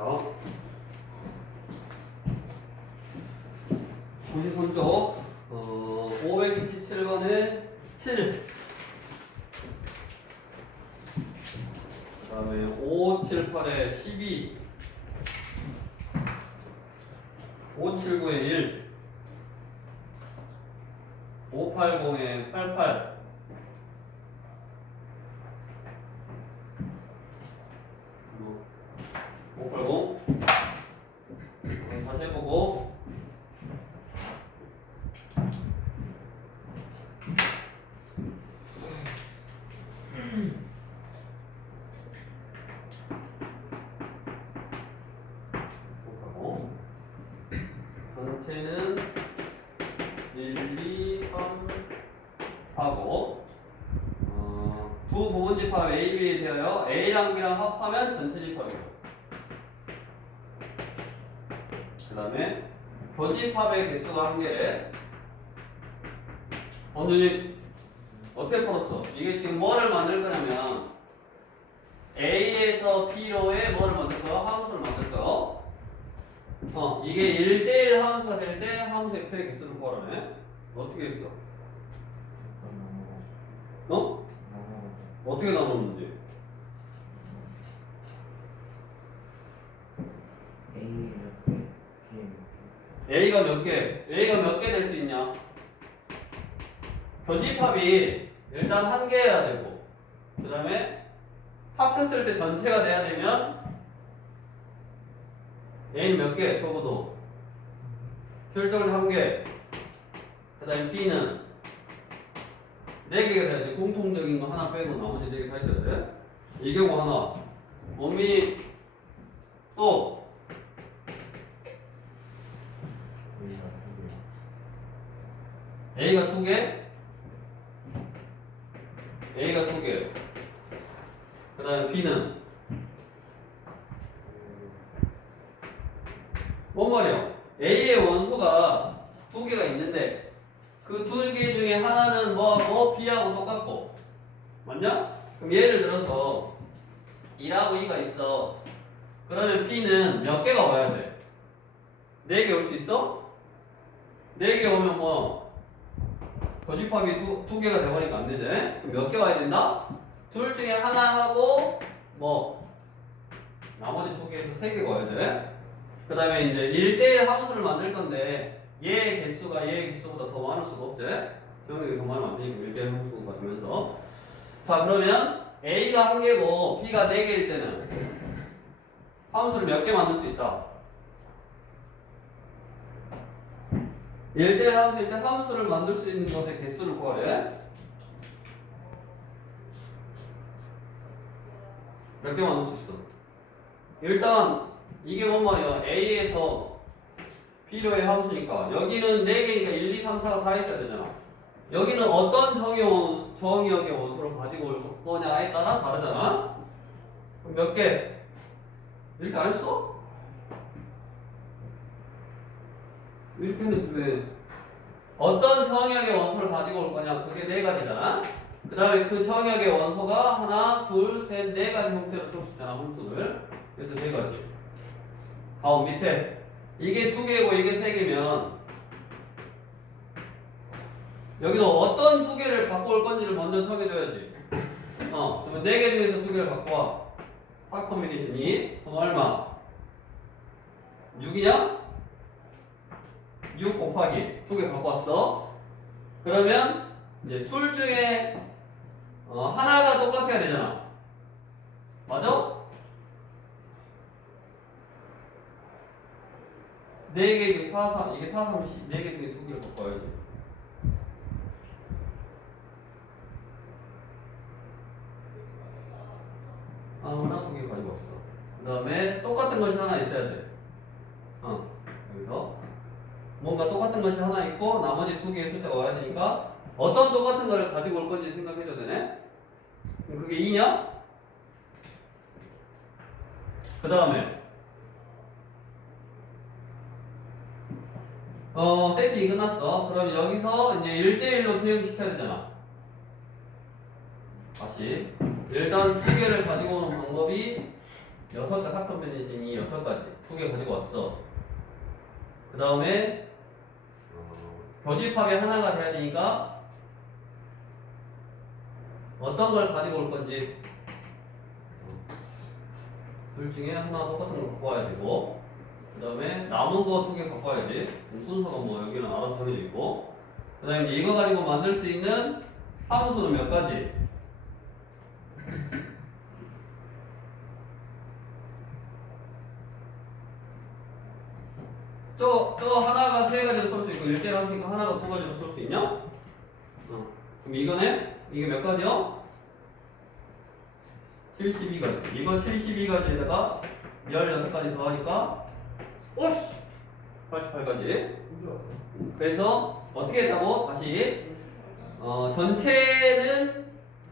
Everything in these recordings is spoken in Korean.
자, 공식 선조 527번에 7. 그 다음에 578에 12. 579에 1. 580에 88. 580. 다시 해보고. 전체는 1, 2, 3, 4고 두 부분 집합 A, B에 대하여 A랑 B랑 합하면 전체 집합이고 그 다음에 교집합의 개수가 1개. 원준이 어떻게 풀었어? 이게 지금 뭐를 만들 거냐면 A에서 B로의 뭐를 만들 거야? 함수를 만들 거야. 이게 1대1 함수가 될 때 함수 F의 개수를 구하라네. 어떻게 했어? 어떻게 나누는지? A가 몇 개? A가 몇 개 될 수 있냐? 교집합이 일단 1개여야 되고 그 다음에 합쳤을 때 전체가 돼야 되면 A는 몇 개? 적어도 결정을 1개. 그 다음에 B는 4개가 돼야 돼. 공통적인 거 하나 빼고 나머지 4개 다 있어야 돼. 이 경우 하나. 원민이 또 A가 2개. A가 2개. 그 다음에 B는 뭔 말이야? A의 원소가 2개가 있는데 그 2개 중에 하나는 뭐하고 B하고 똑같고 맞냐? 그럼 예를 들어서 1하고 2가 있어. 그러면 B는 몇 개가 와야 돼? 4개 올 수 있어? 4개 오면 교집합이 2개가 돼버리니까 안 되지? 그럼 몇 개 와야 된다? 둘 중에 하나하고 나머지 2개에서 3개가 와야 돼. 그 다음에 이제 1대1 함수를 만들 건데 얘의 개수가 얘의 개수보다 더 많을 수가 없지? 병력이 더 많으면 안 되니까 1대1 함수가 가지면서 자 그러면 A가 1개고 B가 4개일 때는 함수를 몇 개 만들 수 있다? 1대1 함수일 때 함수를 만들 수 있는 것의 개수를 구하래. 몇 개 만들 수 있어? 일단 이게 뭔 말이야? A에서 B로의 함수니까 여기는 4개니까 1, 2, 3, 4가 다 있어야 되잖아. 여기는 어떤 정의역의 원소를 가지고 올 거냐에 따라 다르잖아. 그럼 몇 개? 이렇게 안 했어? 이렇게 했는데 왜? 어떤 정의역의 원소를 가지고 올 거냐? 그게 4가지잖아. 그 다음에 그 정의역의 원소가 하나, 둘, 셋, 4가지 형태로 쓸 수 있잖아. 함수를. 그래서 4가지. 다음 밑에 이게 2개고 이게 3개면 여기도 어떤 2개를 갖고 올 건지를 먼저 정해줘야지. 그러면 4개 중에서 2개를 갖고 와. 4 컨비네이션이 그럼 얼마? 6이냐? 6 곱하기 2개 갖고 왔어. 그러면 이제 둘 중에 하나가 똑같아야 되잖아. 맞아? 4개, 4, 3, 이게 4, 3, 10. 4개 중에 2개를 갖고 와야지. 아무나 2개 가지고 왔어. 그 다음에 똑같은 것이 하나 있어야 돼. 여기서 뭔가 똑같은 것이 하나 있고 나머지 2개의 숫자가 와야 되니까 어떤 똑같은 거를 가지고 올 건지 생각해줘야 되네. 그럼 그게 2냐? 그 다음에 세팅이 끝났어. 그럼 여기서 이제 1대1로 대응시켜야 되잖아. 다시 일단 2개를 가지고 오는 방법이 사건 변제심이 6가지 2개 가지고 왔어. 그 다음에 교집합이 하나가 돼야 되니까 어떤 걸 가지고 올 건지 둘 중에 하나 똑같은 걸 갖고 와야 되고, 그 다음에 남은 거 2개 갖고 와야지. 순서가 뭐 여기는 알아서 정해져 있고, 그 다음에 이거 가지고 만들 수 있는 함수는 몇 가지? 저 하나가 3가지로 쓸 수 있고 1대를 하니까 하나가 2가지로 쓸 수 있냐? 그럼 이거네? 이게 몇 가지요? 72가지. 이거 72가지에다가 16가지 더하니까 88가지. 그래서 어떻게 했다고? 다시 전체는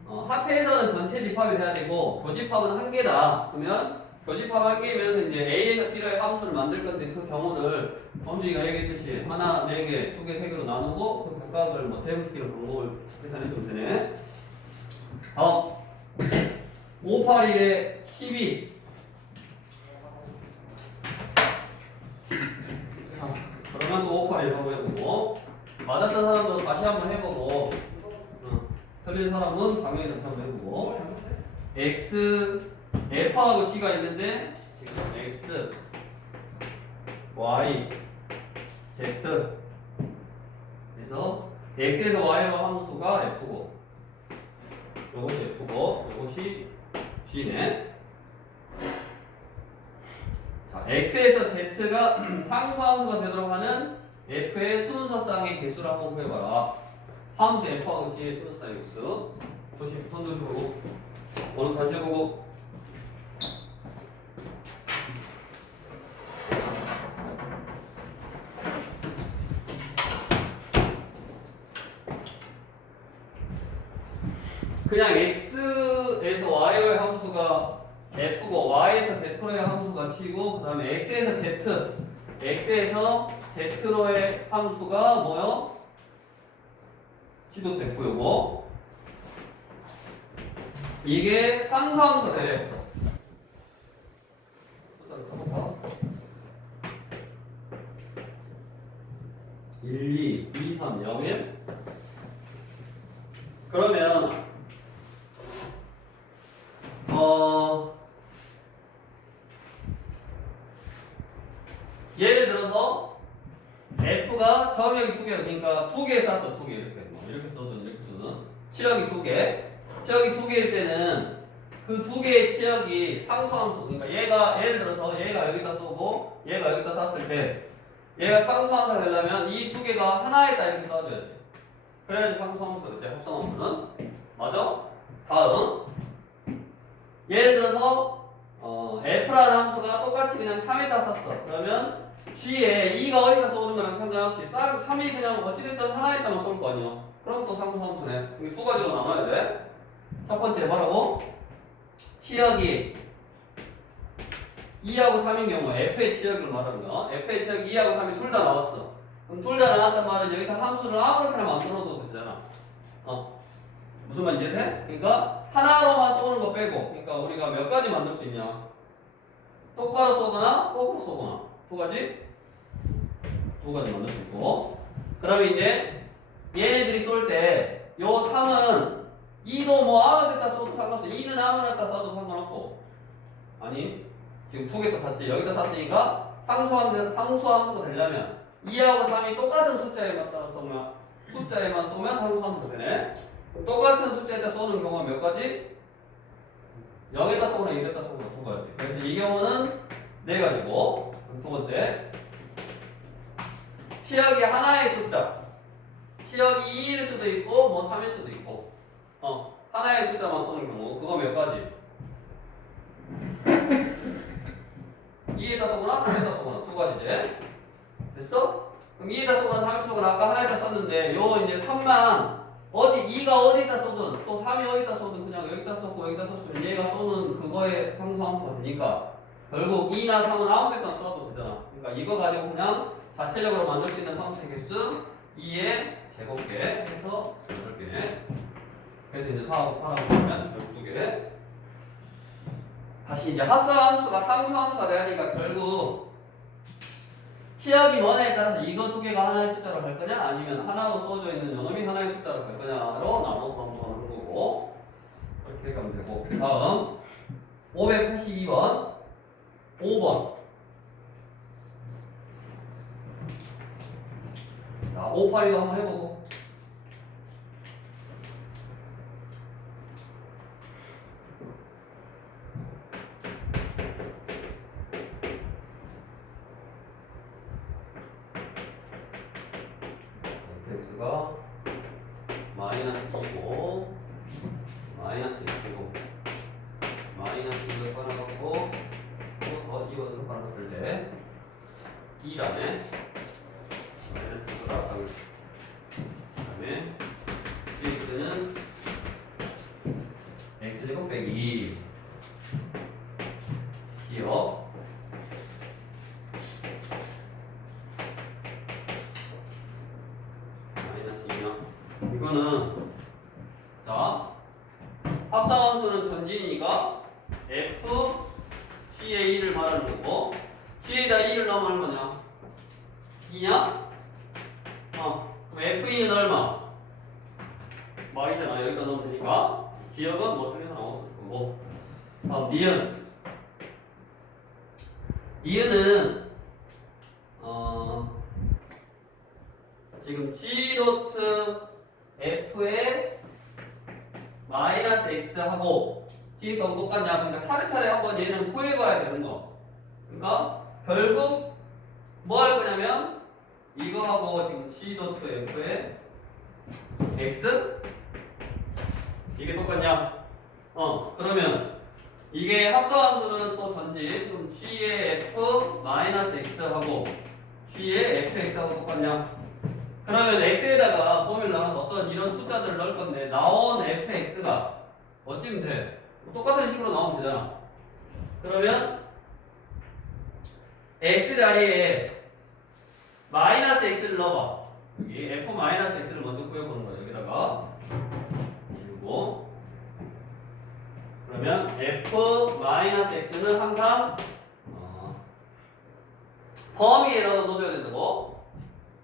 합해서는 전체 집합이 돼야 되고 교집합은 1개다. 그러면 교집합 1개이면서 이제 A에서 필요한 함수를 만들 건데 그 경우를 범주이가 얘기했듯이 하나, 4개, 2개, 3개로 나누고 그 각각을 뭐 대응시키는 방법을 계산해주면 되네. 다음 5, 8, 1에 12. 그러면 또 5, 8, 1 하고 해보고 맞았던 사람도 다시 한번 해보고 틀린 사람은 당연히 다시 한번 해보고 X, F하고 G가 있는데 지금 X, Y, Z 그래서 X에서 Y로 함수가 F고 요것이 F고 요것이 G네. 자, X에서 Z가 상수함수가 되도록 하는 F의 순서쌍의 개수를 한번 구해봐라. 함수 F하고 G의 순서쌍의 개수. 조심, 손 조심하고. 오늘 다시 해보고. 그냥 X에서 Y의 함수가 F고 Y에서 Z로의 함수가 T고 그 다음에 X에서 Z, X에서 Z로의 함수가 뭐요? T도 됐고 요거 이게 상수함수가 돼. 1, 2, 3, 0일 그러면 예를 들어서 F가 정역이 2개, 그러니까 2개 쌌어, 2개 이렇게 이렇게 써든 이렇게 써든 치역이 2개, 치역이 2개일 때는 그 2개의 치역이 상수함수, 그러니까 얘가 예를 들어서 얘가 여기다 쏘고 얘가 여기다 쐈을 때 얘가 상수함수가 되려면 이 2개가 하나에다 이렇게 쏴줘야지. 그래야지 상수함수가 되지, 합성함수는. 맞아? 다음 예를 들어서 F라는 함수가 똑같이 그냥 3에다 쐈어. 그러면 G에 2가 어디다 쏘는 거랑 상관없이 3이 그냥 어찌됐든 하나에다만 쏠 거 아니야. 그럼 또 상수함수네. 이게 2가지로 나눠야 돼. 첫 번째 뭐라고? 치역이 2하고 3인 경우 F의 치역을 말하는 거. F의 치역이 2하고 3이 둘 다 나왔어. 그럼 둘 다 나왔단 말은 여기서 함수를 아무렇게나 만들어도 되잖아. 무슨 말인지 이해돼? 그러니까 하나로만 쏘는 거 빼고, 그러니까 우리가 몇 가지 만들 수 있냐? 똑바로 쏘거나 거꾸로 쏘거나 2가지? 2가지 만들 수 있고. 그 다음에 이제 얘네들이 쏠 때 요 3은 2도 뭐 아무 데다 쏘도 상관없어. 2는 아무 데다 쏴도 상관없고. 아니 지금 2개 다 쐈지. 여기다 쐈으니까 상수함수가 되려면 2하고 3이 똑같은 숫자에만 따라 쏘면 상수함수가 되네. 똑같은 숫자에다 쏘는 경우가 몇 가지? 0에다 쏘거나 1에다 쏘거나 2가지. 그래서 이 경우는 4가지고. 두 번째 치역이 하나의 숫자, 치역이 2일 수도 있고 뭐 3일 수도 있고 하나의 숫자만 쏘는 경우 그거 몇 가지? 2에다 쏘거나 3에다 쏘거나 2가지지. 됐어? 그럼 2에다 쏘거나 3에다 쏘거나 아까 하나에다 썼는데 요 이제 3만 2가 어디다 쏘든 또 3이 어디다 쏘든 그냥 여기다 쏘고 여기다 쏘면 얘가 쏘는 그거에 상수함수가 되니까 결국 2나 3은 아무 데나 쏘아도 되잖아. 그러니까 이거 가지고 그냥 자체적으로 만들 수 있는 함수의 개수 2의 제곱개 해서 8개. 그래서 이제 4하고 4하고 보면 12개. 다시 이제 합성함수가 상수함수가 돼야 되니까 결국 치역이 뭐냐에 따라서 이거 두 개가 하나의 숫자로 갈 거냐 아니면 하나로 쏘져 있는 요놈이 하나의 숫자로 갈 거냐로 나눠서 한번 하는 거고 이렇게 가면 되고 다음 582번 5번 자 582도 한번 해보고 x가 마이너스 2고 마이너스 2고 마이너스 2를 하나갖고 또 2를 하나 쓸 때 2라네 마이너스 2가 나가고 그 다음에 x는 x제곱 빼기 기억 이거는 자 합성함수는 전진이니까 f c의 2를 말하는 거고 c에다 2를 넣으면 얼마냐? 2냐? 그럼 f2는 얼마? 말이잖아. 여기다 넣으면 되니까 기억은 뭐 어떻게 나왔을 거고 다음 니은은 지금 g 도트 f의 마이너스 x하고 g가 똑같냐? 그러니까 차례차례 한번 얘는 구해봐야 되는 거. 그러니까 결국 뭐 할 거냐면 이거하고 지금 g 도트 f의 x 이게 똑같냐? 그러면 이게 합성함수는 또 전지 그럼 g의 f 마이너스 x하고 g의 fx하고 똑같냐? 그러면 x에다가 범위를 나눠서 어떤 이런 숫자들을 넣을 건데 나온 fx가 어찌면 돼? 똑같은 식으로 나오면 되잖아. 그러면 x 자리에 마이너스 x를 넣어봐. 여기 f 마이너스 x를 먼저 구해보는 거야. 여기다가 지우고 그러면 f 마이너스 x는 항상 범위에다가 넣어줘야 된다고.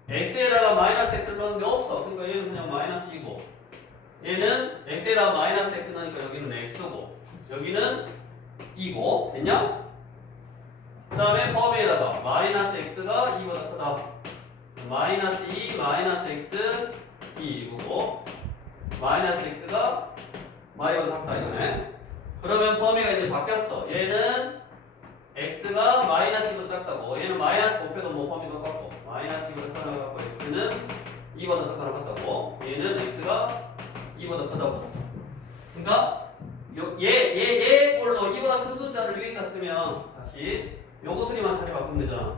x에다가 마이너스 x를 넣는 게 없어. 그러니까 얘는 그냥 마이너스 2고 얘는 x에다가 마이너스 x 넣으니까 여기는 x고 여기는 2고 됐냐? 그 다음에 범위에다가 마이너스 x가 2보다 크다. 마이너스 2 마이너스 x 2 이거고 마이너스 x가 마이보다 작다 이거네. 그러면 범위가 이제 바뀌었어. 얘는 x가 마이너스 2보다 작다고 얘는 마이너스 곱해도 뭐 범위 똑같고 마이너스 2보다 크다고 갖고 x는 2보다 작다고 같다고 얘는 x가 2보다 크다고. 그러니까 얘 꼴로 2보다 큰 숫자를 위에다 쓰면 다시 요거 틀리만 자리 바꾸면 되잖아.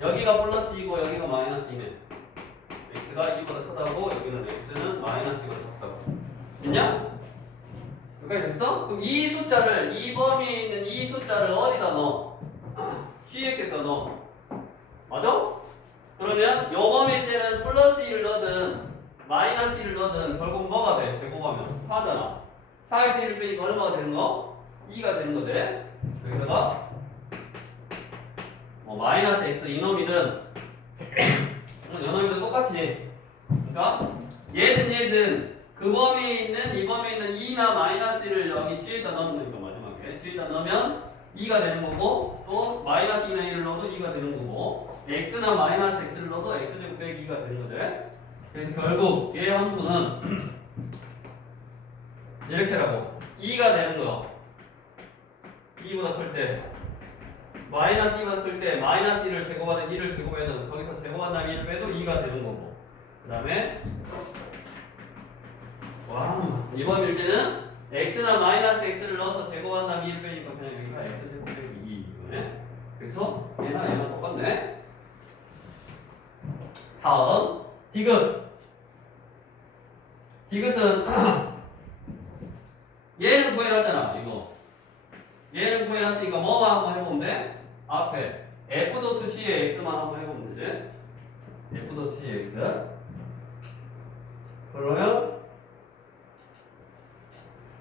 여기가 플러스 2고 여기가 마이너스 2네. x가 2보다 크다고 여기는 x는 마이너스 2보다 작다고. 됐냐? 여기까지 됐어? 그럼 이 숫자를 이 범위에 있는 이 숫자를 어디다 넣어? gx에다 넣어. 맞아? 그러면 요 범위일 때는 플러스 1을 넣든 마이너스 1을 넣든 결국 뭐가 돼? 제곱하면 4잖아. 4에서 1을 빼니까 얼마가 되는 거? 2가 되는 거지. 여기다가 마이너스 x 이놈이든 이놈이든 똑같이. 그러니까 얘든 그 범위에 있는 이 범위에 있는 2나 마이너스 1을 여기 g에다 넣는 거니까 마지막에 g에다 넣으면 2가 되는 거고 또 마이너스 2나 1을 넣어도 2가 되는 거고 x나 마이너스 x를 넣어도 x제곱 빼기 2가 되는 거지. 그래서 결국 얘의 함수는 이렇게라고 2가 되는 거. 2보다 클 때 마이너스 2보다 클 때 마이너스 1을 제곱하든 1을 제곱하든 거기서 제곱한 다음에 1을 빼도 2가 되는 거고 그 다음에 이번 일제는 x나 마이너스 x를 넣어서 제곱한 다음에 1을 빼니까 그냥 여기가 x제곱 빼기 2이거네. 그래서 얘나 얘나 똑같네. 다음 디귿. 디귿은 얘는 구해놨잖아. 이거 얘는 구해놨으니까 뭐만 한번 해보면 돼? 앞에 f 도트 c의 x만 한번 해보면 되지. f 도트 c의 x 그러면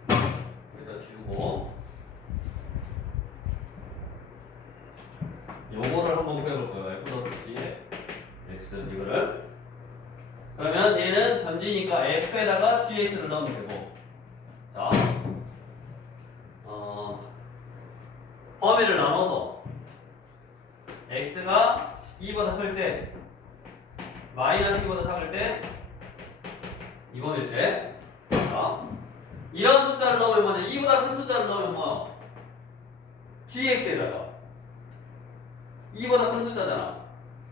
여기다 지우고 요거를 한번 구해볼 거예요. f 더블 G의 x 이거를. 그러면 얘는 전지니까 f에다가 gx를 넣으면 되고. 자, 범위를 나눠서 x가 2보다 클 때, 마이너스 2보다 작을 때, 이 범위일 때, 자, 이런 숫자를 넣으면 뭐냐? 2보다 큰 숫자를 넣으면 뭐? gx에다가 2보다 큰 숫자잖아.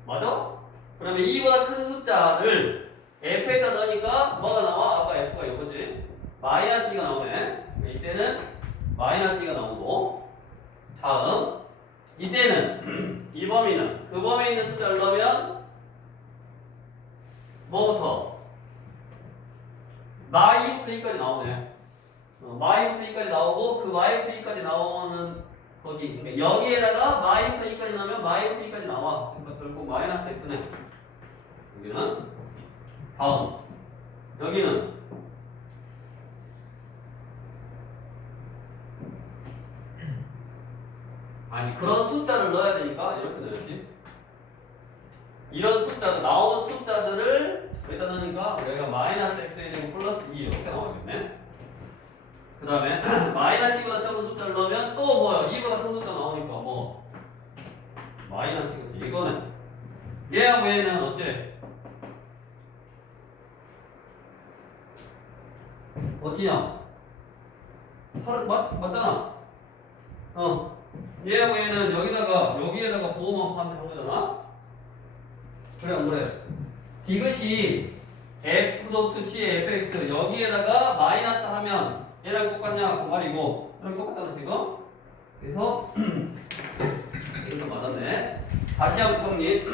맞아? 그러면 2보다 큰 숫자를 f에다 넣으니까 뭐가 나와? 아까 f가 이거지. 마이너스 2가 나오네. 이때는 마이너스 2가 나오고. 다음 이때는 이 범위는 그 범위에 있는 숫자를 넣으면 뭐부터? 마이부터 2까지 나오네. 마이부터 2까지 나오고 그 마이부터 2까지 나오는 거기. 그러니까 여기에다가 마이부터 2까지 넣으면 마이부터 2까지 나와. 그러니까 결국 마이너스 x네. 여기는 다음 여기는 아니 그런 숫자를 넣어야 되니까 이렇게 넣어야지. 이런 숫자도 나온 숫자들을 여기다 넣으니까 여기가 마이너스 x에 되고 플러스 2 이렇게 나오겠네. 그 다음에 마이너스 2보다 작은 숫자를 넣으면 또 뭐야? 2보다 큰 숫자 나오니까 뭐 마이너스 2거지. 이거는 얘하고 얘는 어째? 어찌냐? 맞잖아. 얘하고 얘는 여기에다가 부호만 하면 거잖아. 그래 안 그래? 디귿이 f 도트 g의 fx 여기에다가 마이너스 하면 얘랑 똑같냐 그 말이고 얘랑 똑같다는 지금. 그래서 이것도 맞았네. 다시 한번 정리.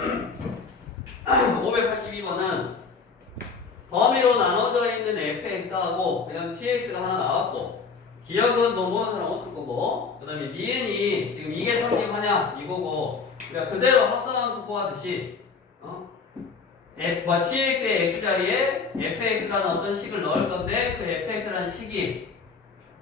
582번은 범위로 나눠져 있는 fx하고 그냥 gx가 하나 나왔고 기억은 뭐 모르는 사람 없을 거고 그 다음에 dn이 지금 이게 성립하냐 이거고 그러니까 그대로 합성함수 구하듯이 gx의 x자리에 fx라는 어떤 식을 넣을 건데 그 fx라는 식이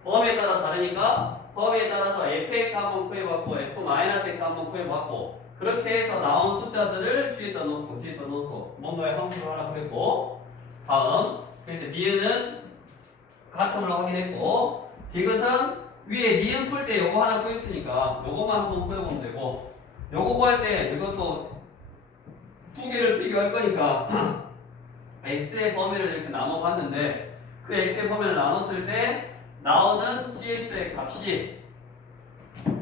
범위에 따라 다르니까 범위에 따라서 fx 한번 구해봤고 f-x 한번 구해봤고 그렇게 해서 나온 숫자들을 뒤에다 놓고 뭔가의 함수를 하나 구했고 다음 그래서 니은은 같음을 확인했고 디귿은 위에 니은 풀 때 요거 하나 구했으니까 요거만 한번 구해보면 되고 요거 구할 때 이것도 두 개를 비교할 거니까 x의 범위를 이렇게 나눠봤는데 그 x의 범위를 나눴을 때 나오는 gx의 값이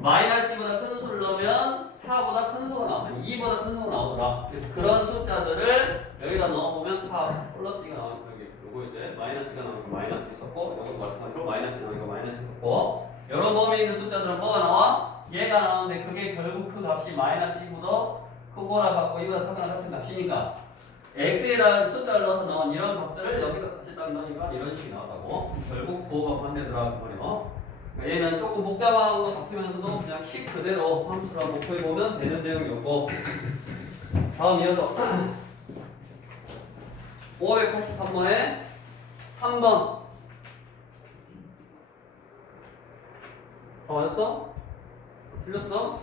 마이너스 2보다 큰 수를 넣으면 4보다 큰 수가 나와. 2보다 큰 수가 나오더라. 그래서 그런 숫자들을 여기다 넣어보면 다 플러스 2가 나오니까 여기 요거 이제 마이너스 2가 나오니까 마이너스 있었고 요것도 마찬가지로 마이너스 2가 나오니까 마이너스 있었고 여러 범위에 있는 숫자들은 뭐가 나와? 얘가 나오는데 그게 결국 그 값이 마이너스 2보다 크거나 같고 이거나 작거나 같은 값이니까 x에다 숫자를 넣어서 나온 이런 값들을 여기다 같이 딱 넣으니까 이런 식이 나왔다고. 결국 부호가 반대더라 그 말이요. 얘는 조금 복잡한 것 같으면서도 그냥 식 그대로 함수를 한번 구해보면 되는 내용이었고 다음 이어서 583번에 3번 맞았어? 틀렸어?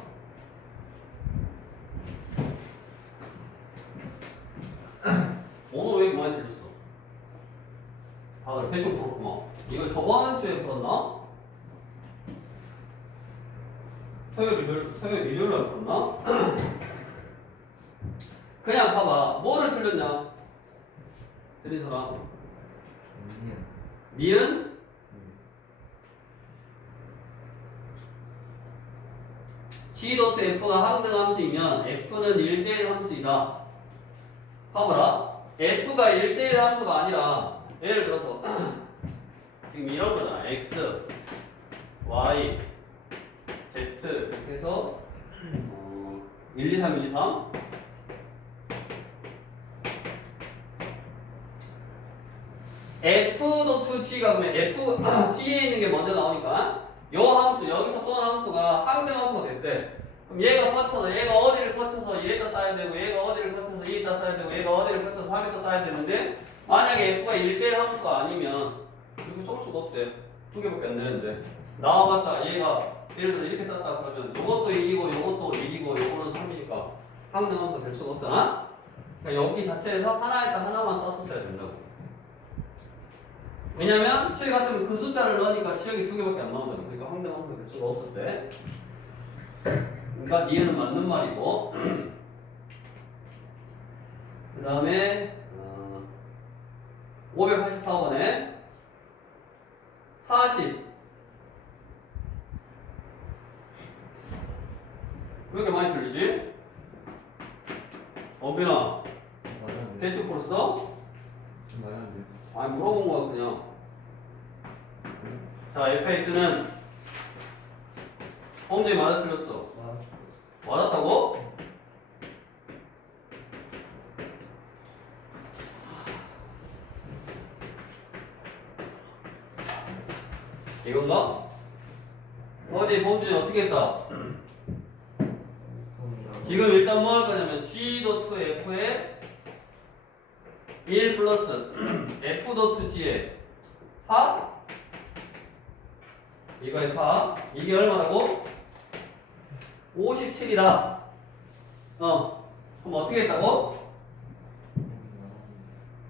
오늘 왜 이렇게 많이 틀렸어? 다들 대충 풀었구나. 이거 저번 주에 풀었나? 토요일, 일요일날 풀었나? 그냥 봐봐. 뭐를 틀렸냐? 틀린 사람? 니은? G.F가 항등 함수이면 F는 1대1 함수이다. 봐봐라. F가 1대1 함수가 아니라 예를 들어서 지금 이런 거잖아. X, Y, Z 이렇게 해서 1, 2, 3, 1, 2, 3 F.G가 그러면 F.G에 있는 게 먼저 나오니까 요 함수, 여기서 쏜 함수가 항등 함수가 됐대. 그럼 얘가 거쳐서, 얘가 어디를 거쳐서 얘에다 써야 되고, 얘가 어디를 거쳐서 얘에다 써야 되고, 얘가 어디를 거쳐서 3에다 써야 되는데, 만약에 F가 1대1 함수가 아니면 이렇게 쏠 수가 없대. 두 개밖에 안 되는데. 나와봤자 얘가 예를 들어 이렇게 썼다 그러면 요것도 1이고 요것도 1이고 요거는 3이니까 항등함수가 될 수가 없잖아. 그러니까 여기 자체에서 하나에다 하나만 썼었어야 된다고. 왜냐면 치역이 같으면 그 숫자를 넣으니까 치역이 2개밖에 안 나오거든. 그러니까 항등함수가 될 수가 없을 때. 그러니까 니에는 맞는 말이고. 그 다음에 584번에 40. 왜 이렇게 많이 들리지? 어빈아, 맞았네. 대충 풀었어? 맞았네. 아니 물어본 거야 그냥. 자, fx는 범죄 맞아 틀렸어. 맞았다고? 이건가? 어디 범죄 어떻게 했다? 지금 일단 뭐 할 거냐면 G.F에 1 플러스 F.G에 4 이거에 4 이게 얼마라고? 57이다. 그럼 어떻게 했다고?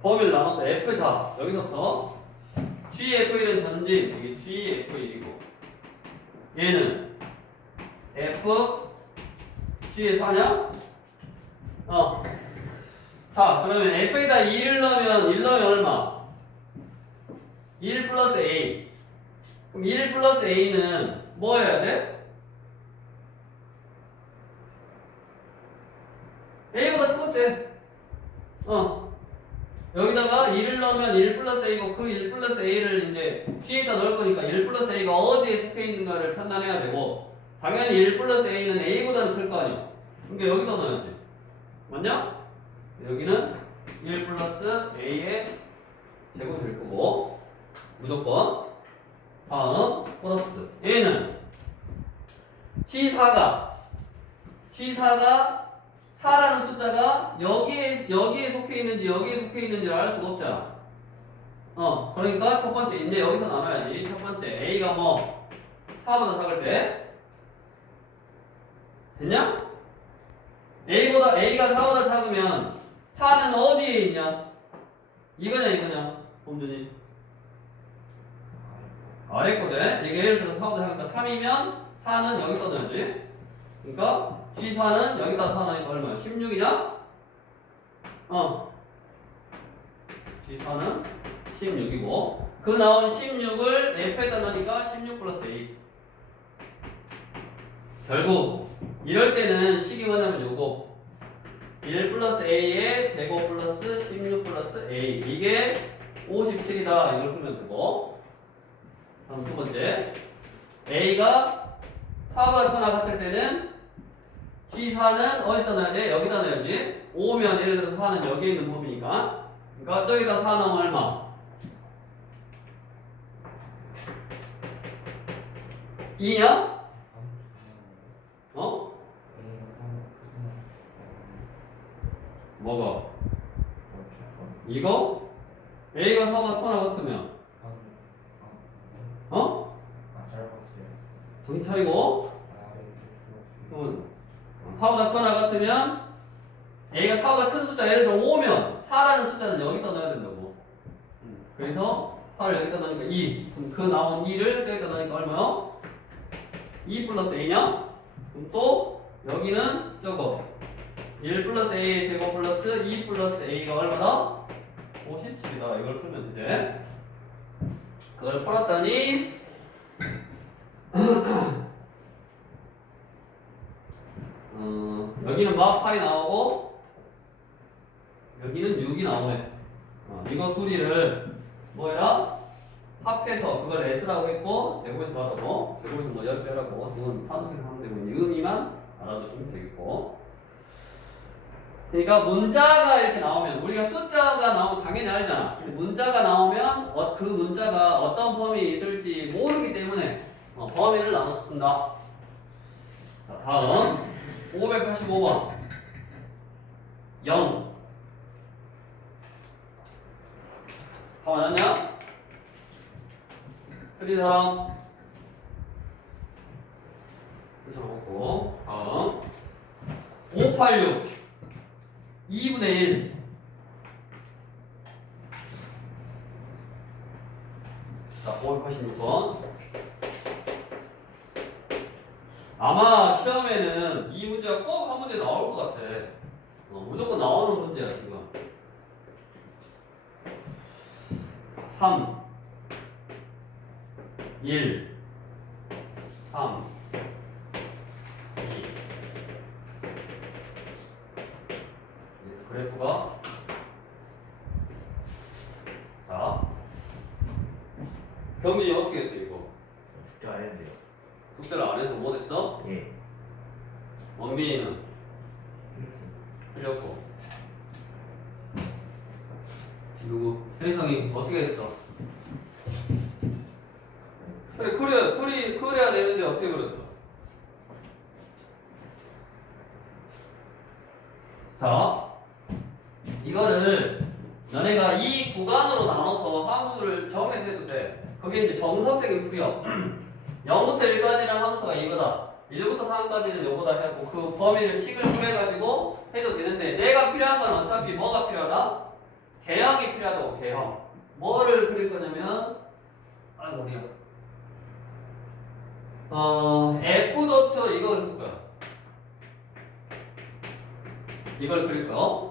범위를 나눠서 F자 여기서부터 GF1은 전진 이게 GF1이고 얘는 F G에 4냐? 자, 그러면 F에다 1 넣으면 얼마? 1 플러스 A. 그럼 1 플러스 A는 뭐 해야 돼? A보다 크겠대. 여기다가 1을 넣으면 1 플러스 A고 그 1 플러스 A를 이제 G에다 넣을 거니까 1 플러스 A가 어디에 속해 있는가를 판단해야 되고 당연히 1 플러스 A는 A보다는 클 거 아니야. 그러니까 여기다 넣어야지. 맞냐? 여기는 1 플러스 A의 제곱이 될 거고 무조건 다음 플러스 얘는 G4가 4라는 숫자가 여기에 속해 있는지 여기에 속해 있는지를 알 수가 없잖아. 그러니까 첫 번째 이제 여기서 나눠야지. 첫 번째 A가 뭐 4보다 작을 때 됐냐? A가 4보다 작으면 4는 어디에 있냐? 이거냐? 범준이 아래 거든. 이게 예를 들어 4보다 작으니까 3이면 4는 여기다 넣어야지. 그러니까 G4는 여기다 4 넣으니까 얼마야? 16이냐? G4는 16이고 그 나온 16을 F에다 넣으니까 16 플러스 A. 결국 이럴 때는 식이 뭐냐면 요거 1 플러스 A의 제곱 플러스 16 플러스 A 이게 57이다 이걸 풀면 되고 다음 두 번째 A가 4보다 크거나 같을 때는 G4는 어디다 넣어야 돼? 여기다 넣어야지. 5면 예를 들어서 4는 여기에 있는 범위니까 그러니까 저기다 4 넣으면 얼마? 2냐? 뭐가? 이거? A가 4보다 크거나 같으면 정신 차리고 그러면 4보다 크거나 같으면 A가 4보다 큰 숫자 예를 들어 5면 4라는 숫자는 여기다 넣어야 된다고. 그래서 4를 여기다 넣으니까 2 그럼 그 나온 2를 저기다 넣으니까 얼마요? 2 플러스 A냐? 그럼 또 여기는 저거 1 플러스 A의 제곱 플러스 2 플러스 A가 얼마다? 57이다. 이걸 풀면 되지. 그걸 풀었더니 여기는 막 8이 나오고 여기는 6이 나오네. 이거 둘이를 뭐해라? 합해서 그걸 S라고 했고 제곱에서 하라고 제곱에서 뭐 10배라고 이건 산수식으로 하면 되고 의미만 알아두시면 되겠고 그러니까 문자가 이렇게 나오면 우리가 숫자가 나오면 당연히 알잖아. 근데 문자가 나오면 그 문자가 어떤 범위에 있을지 모르기 때문에 범위를 나눠서 푼다. 자, 다음 585번 0 다 맞았냐? 틀린 사람 붙여놓고 다음 586 2분의 1 자, 586번 아마 시험에는 이 문제가 꼭 한 문제 나올 것 같아. 무조건 나오는 문제야 지금. 3 1 3 2 그래프가 자 경진이 어떻게 했어 이거? 숙제 안 했는데요. 숙제를 안 해서 못 했어? 예. 원빈이는 틀렸고 누구? 현희성이 어떻게 했어? 그래 그래야 되는데 어떻게 그랬어? 자 이거를 너네가 이 구간으로 나눠서 함수를 정해서 해도 돼. 그게 이제 정석적인 풀이야. 0부터 1까지는 함수가 이거다. 1부터 3까지는 요거다 해갖고 그 범위를 식을 구해가지고 해도 되는데 내가 필요한 건 어차피 뭐가 필요하다? 개형이 필요하다고 개형. 뭐를 그릴 거냐면 아이고 우리가 F 도트 이걸 그릴 거야. 이걸 그릴 거야.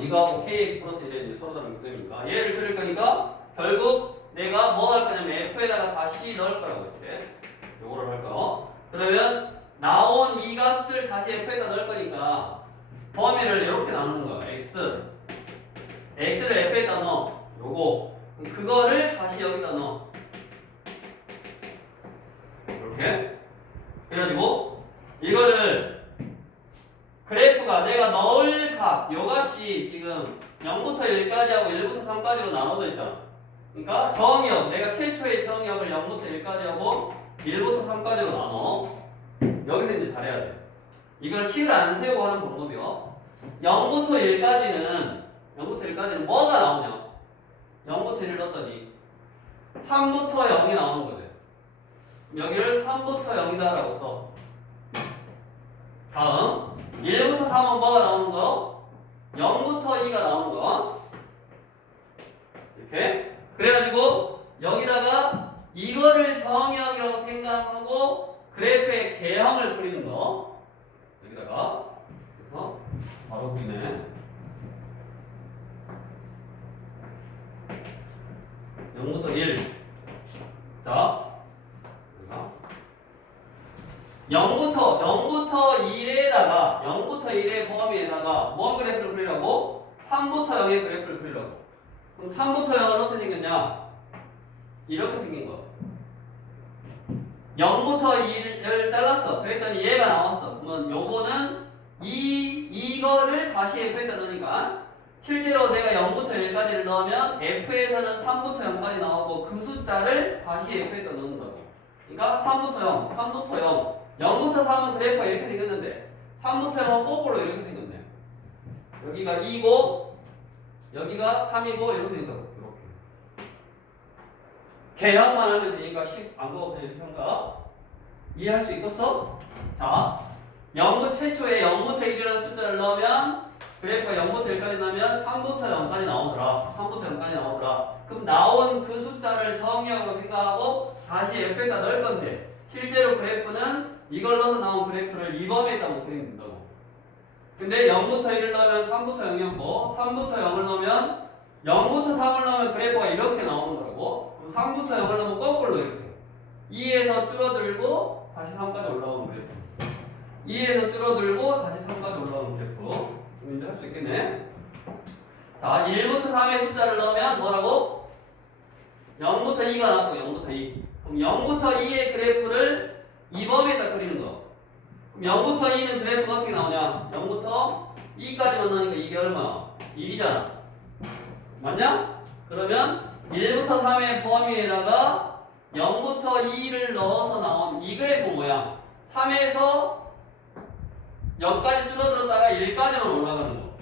이거하고 KX 플러스 1이 이제 서로 다른 격점이니까 얘를 그릴 거니까 결국 내가 뭐 할 거냐면 F에다가 다시 넣을 거라고 이렇게 요거를 할 거야. 그러면 나온 이 값을 다시 F에다 넣을 거니까 범위를 이렇게 나누는 거야. X를 F에다 넣어. 요거 그거를 다시 여기다 넣어. 이렇게 그래가지고 이거를 그래프가 내가 넣을 값, 요 값이 지금 0부터 1까지 하고 1부터 3까지로 나눠져 있잖아. 그러니까 정의역, 내가 최초의 정의역을 0부터 1까지 하고 1부터 3까지로 나눠. 여기서 이제 잘해야 돼. 이걸 식을 안 세우고 하는 방법이요. 0부터 1까지는 뭐가 나오냐? 0부터 1을 넣었더니 3부터 0이 나오는 거지. 여기를 3부터 0이다라고 써. 다음 1부터 3은 뭐가 나오는 거? 0부터 2가 나오는 거. 이렇게. 그래가지고 여기다가 이거를 정의역이라고 생각하고 그래프의 개형을 그리는 거. 여기다가 그래서 바로 그리네. 0부터 1. 자. 0부터 1의 범위에다가 뭔 그래프를 그리라고? 3부터 0의 그래프를 그리라고. 그럼 3부터 0은 어떻게 생겼냐? 이렇게 생긴 거. 0부터 1을 잘랐어. 그랬더니 얘가 나왔어. 그러면 요거는 이거를 다시 F에다 넣으니까 실제로 내가 0부터 1까지를 넣으면 F에서는 3부터 0까지 나오고 그 숫자를 다시 F에다 넣는다고. 그러니까 3부터 0, 3부터 0. 0부터 3은 그래프가 이렇게 생겼는데 3부터 0은 거꾸로 이렇게 생겼네. 여기가 2고 여기가 3이고 이렇게 생겼다고. 이렇게. 개형만 하면 되니까 10 안 그거 그냥 이렇게 한가? 이해할 수 있겠어? 자, 최초에 0부터 1이라는 숫자를 넣으면 그래프가 0부터 1까지 나면 3부터 0까지 나오더라. 3부터 0까지 나오더라. 그럼 나온 그 숫자를 정의역으로 생각하고 다시 F에다 넣을 건데 실제로 그래프는 이걸 넣어서 나온 그래프를 이 범위에다 못 그리면 된다고. 근데 0부터 1을 넣으면 3부터 0이었고 3부터 0을 넣으면 0부터 3을 넣으면 그래프가 이렇게 나오는 거라고. 그럼 3부터 0을 넣으면 거꾸로 이렇게 2에서 줄어들고 다시 3까지 올라오는 그래프. 2에서 줄어들고 다시 3까지 올라오는 그래프. 이제 할 수 있겠네. 자, 1부터 3의 숫자를 넣으면 뭐라고? 0부터 2가 나왔고 0부터 2. 그럼 0부터 2의 그래프를 이 범위에다 그리는 거. 그럼 0부터 2는 그래프가 어떻게 나오냐? 0부터 2까지만 넣으니까 이게 얼마? 1이잖아. 맞냐? 그러면 1부터 3의 범위에다가 0부터 2를 넣어서 나온 이 그래프 모양. 3에서 0까지 줄어들었다가 1까지만 올라가는 거.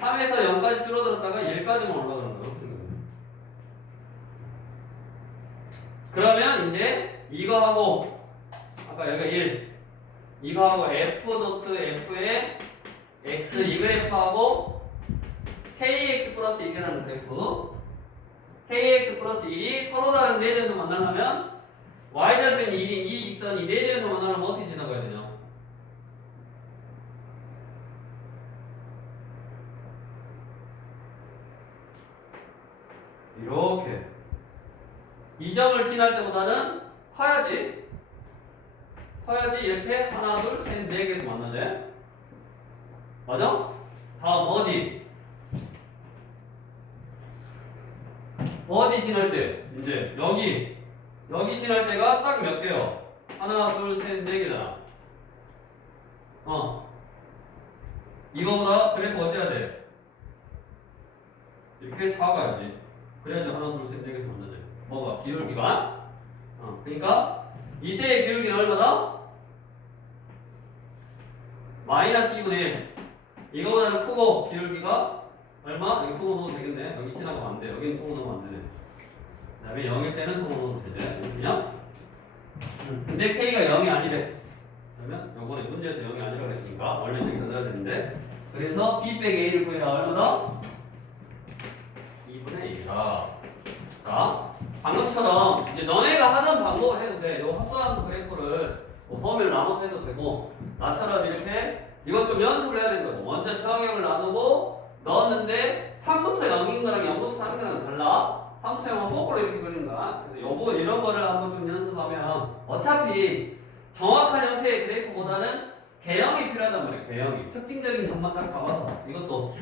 3에서 0까지 줄어들었다가 1까지만 올라가는 거. 그러면 이제 이거하고 아까 여기가 1, 이거하고 f 도트 f의 x 이 그래프하고 kx 플러스 1이라는 그래프 kx 플러스 1이 서로 다른 네 점에서 만나려면 y절편 1인 이 직선이 네 점에서 만나려면 어떻게 지나가야 되냐? 이렇게 이 점을 지날 때보다는 커야지 이렇게 하나 둘 셋 네 개에서 만나지 맞아? 다음 어디 지날 때 이제 여기 지날 때가 딱 몇 개요? 하나 둘 셋 네 개잖아 이거보다 그래프 어찌해야 돼? 이렇게 작아야지 그래야지 하나 둘 셋 네 개에서 만나지 뭐가? 기울기가 그러니까 이때의 기울기는 얼마다? 마이너스 2분의 1 이거보다는 크고 기울기가 얼마? 여기 통으로 넣어도 되겠네 여기 지나가면 안돼 여기는 통으로 넣으면 안되네 그 다음에 0일 때는 통으로 넣어도 되지 그냥? 근데 K가 0이 아니래 그러면 요번에 문제에서 0이 아니라고 했으니까 원래 여기다 넣어야 되는데 그래서 B 빼기 A를 구해라 얼마다? 2분의 1이다 자 방금처럼 이제 너네가 하던 방법을 해도 돼. 요 합산함수 그래프를 뭐 범위를 나눠서 해도 되고 나처럼 이렇게 이것 좀 연습을 해야 되는 거고 먼저 정역을 나누고 넣었는데 3부터 0인 거랑 0부터 3인 거랑 달라. 3부터 0은 거꾸로 이렇게 그리는 거야. 그래서 요거 이런 거를 한번 좀 연습하면 어차피 정확한 형태의 그래프보다는 개형이 필요하단 말이에요. 개형이 특징적인 점만 딱 잡아서 이것도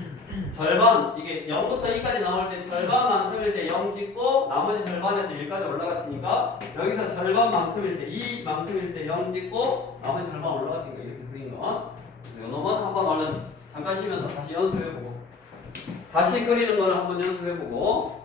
절반 이게 0부터 2까지 나올 때 절반만큼일 때 0 찍고 나머지 절반에서 1까지 올라갔으니까 여기서 절반만큼일 때 2만큼일 때 0 찍고 나머지 절반 올라갔으니까 이렇게 그린 거 요놈은 한번 얼른 잠깐 쉬면서 다시 연습해보고 다시 그리는 거를 한번 연습해보고